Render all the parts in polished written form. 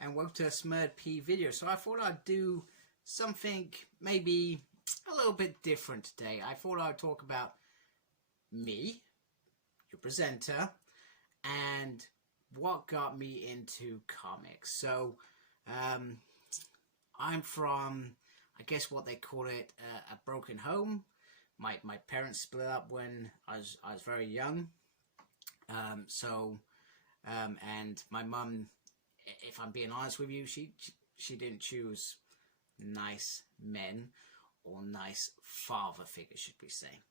and welcome to a Smurd P video. So I thought I'd do something maybe a little bit different today. I thought I'd talk about me, your presenter, and what got me into comics. So I'm from, I guess what they call it, a broken home. My parents split up when I was very young. And my mum, if I'm being honest with you, she didn't choose nice men or nice father figures, should we say.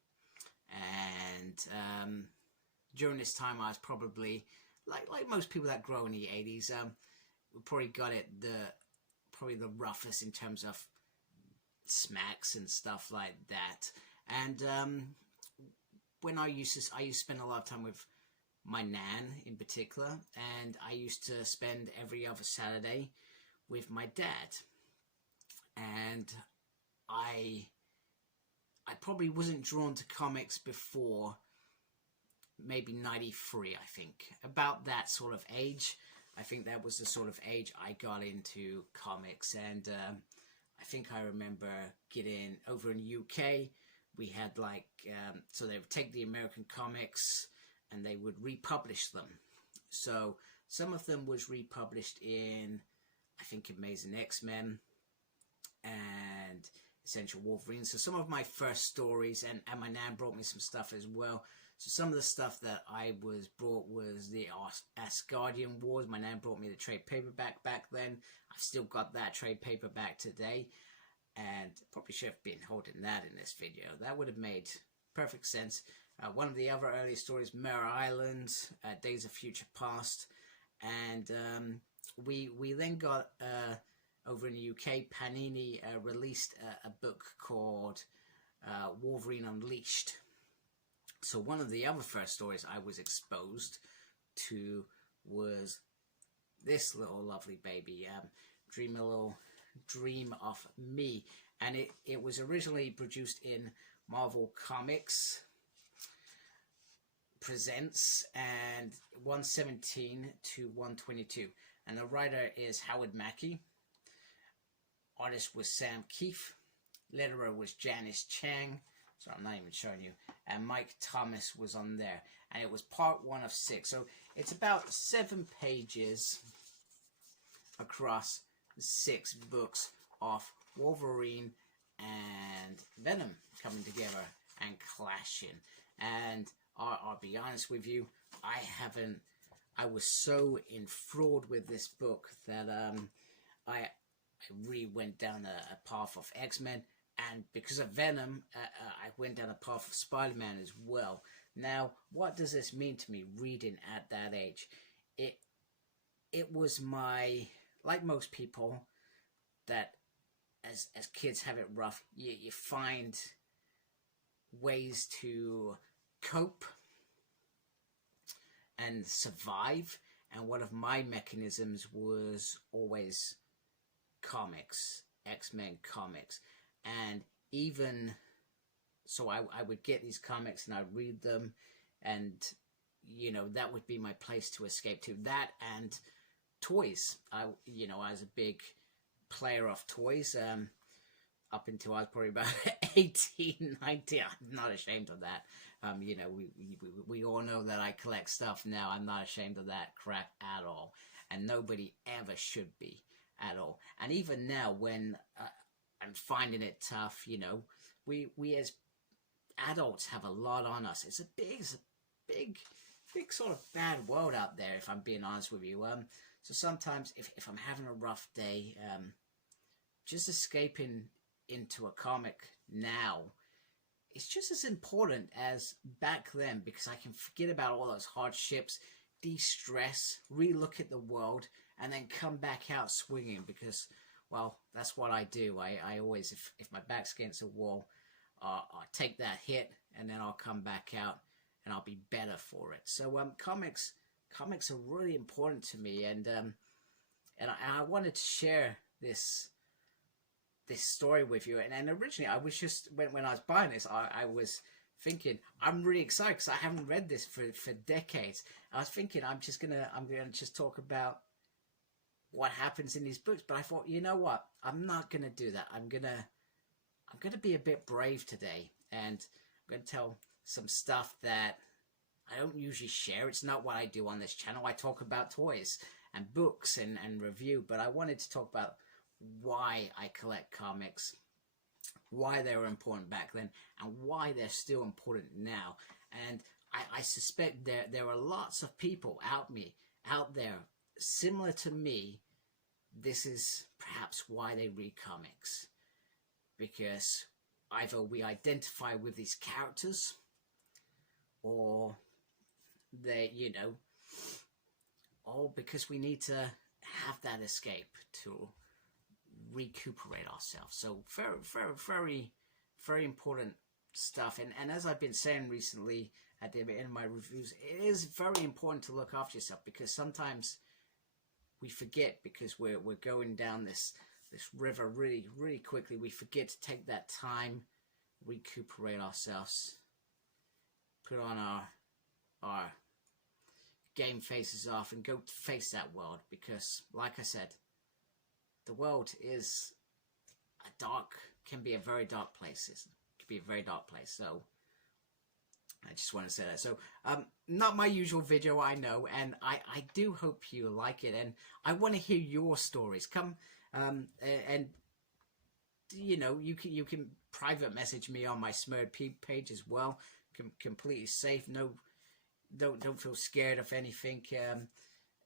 And during this time, I was probably like most people that grow in the 80s. We probably got it probably the roughest in terms of smacks and stuff like that. And when I used to spend a lot of time with my nan in particular, and I used to spend every other Saturday with my dad. And I probably wasn't drawn to comics before maybe 93, I think. About that sort of age. I think that was the sort of age I got into comics. And I think I remember getting over in the UK, we had so they would take the American comics and they would republish them. So some of them was republished in, I think, Amazing X-Men and Essential Wolverine. So some of my first stories, and my nan brought me some stuff as well. So some of the stuff that I was brought was the Asgardian Wars. My nan brought me the trade paperback back then. I've still got that trade paperback today. And probably should have been holding that in this video. That would have made perfect sense. One of the other early stories, Mirror Island, Days of Future Past. And we then got, over in the UK, Panini released a book called Wolverine Unleashed. So one of the other first stories I was exposed to was this little lovely baby, Dream of Me. And it was originally produced in Marvel Comics Presents and 117 to 122. And the writer is Howard Mackie. Artist was Sam Keefe. Letterer was Janice Chang. So I'm not even showing you. And Mike Thomas was on there. And it was part 1 of 6. So it's about 7 pages across 6 books of Wolverine and Venom coming together and clashing. And I'll be honest with you, I was so enthralled with this book that I really went down a path of X-Men, and because of Venom, I went down a path of Spider-Man as well. Now, what does this mean to me reading at that age? It was like most people that as kids have it rough, you find ways to cope and survive, and one of my mechanisms was always comics, X-Men comics. And even so, I would get these comics and I'd read them, and you know, that would be my place to escape to. That and toys. I was a big player of toys up until I was probably about 18, 19. I'm not ashamed of that. You know, we all know that I collect stuff now. I'm not ashamed of that crap at all, and nobody ever should be at all. And even now, when I'm finding it tough, you know, we as adults have a lot on us. It's a big sort of bad world out there, if I'm being honest with you. So sometimes if I'm having a rough day, just escaping into a comic now, it's just as important as back then, because I can forget about all those hardships, de-stress, re-look at the world, and then come back out swinging, because, well, that's what I do. I always, if my back's against a wall, I'll take that hit, and then I'll come back out, and I'll be better for it. So comics are really important to me, and I wanted to share this story with you. And originally, I was just, when I was buying this, I was thinking, I'm really excited because I haven't read this for decades. I was thinking I'm gonna just talk about what happens in these books. But I thought, you know what? I'm not gonna do that. I'm gonna be a bit brave today, and I'm gonna tell some stuff that I don't usually share. It's not what I do on this channel. I talk about toys and books and review, but I wanted to talk about why I collect comics, why they were important back then, and why they're still important now. And I suspect there are lots of people out there similar to me. This is perhaps why they read comics, because either we identify with these characters, or they, you know, or because we need to have that escape to recuperate ourselves. So very important stuff. And as I've been saying recently at the end of my reviews, it is very important to look after yourself, because sometimes we forget, because we're going down this river really quickly. We forget to take that time, recuperate ourselves, put on our game faces off, and go face that world. Because like I said, the world is can be a very dark place. It can be a very dark place. So I just want to say that. So not my usual video, I know, and I do hope you like it, and I want to hear your stories. Come and you know, you can private message me on my Smurd Peep page as well. Completely safe. No, don't feel scared of anything.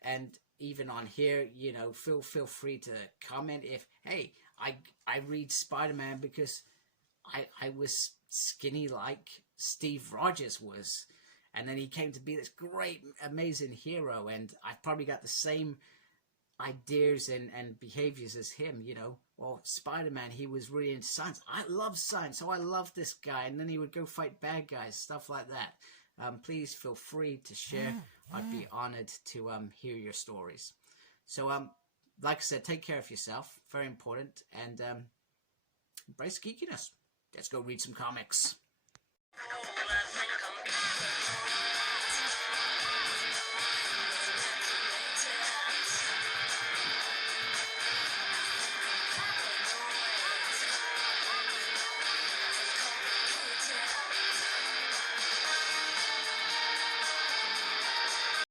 And even on here, you know, feel free to comment if, hey, I read Spider-Man because I was skinny like Steve Rogers was, and then he came to be this great, amazing hero, and I've probably got the same ideas and behaviors as him, you know. Well, Spider-Man, he was really into science. I love science, so I love this guy, and then he would go fight bad guys, stuff like that. Please feel free to share. I'd be honored to hear your stories. So like I said, take care of yourself, very important, and embrace geekiness. Let's go read some comics.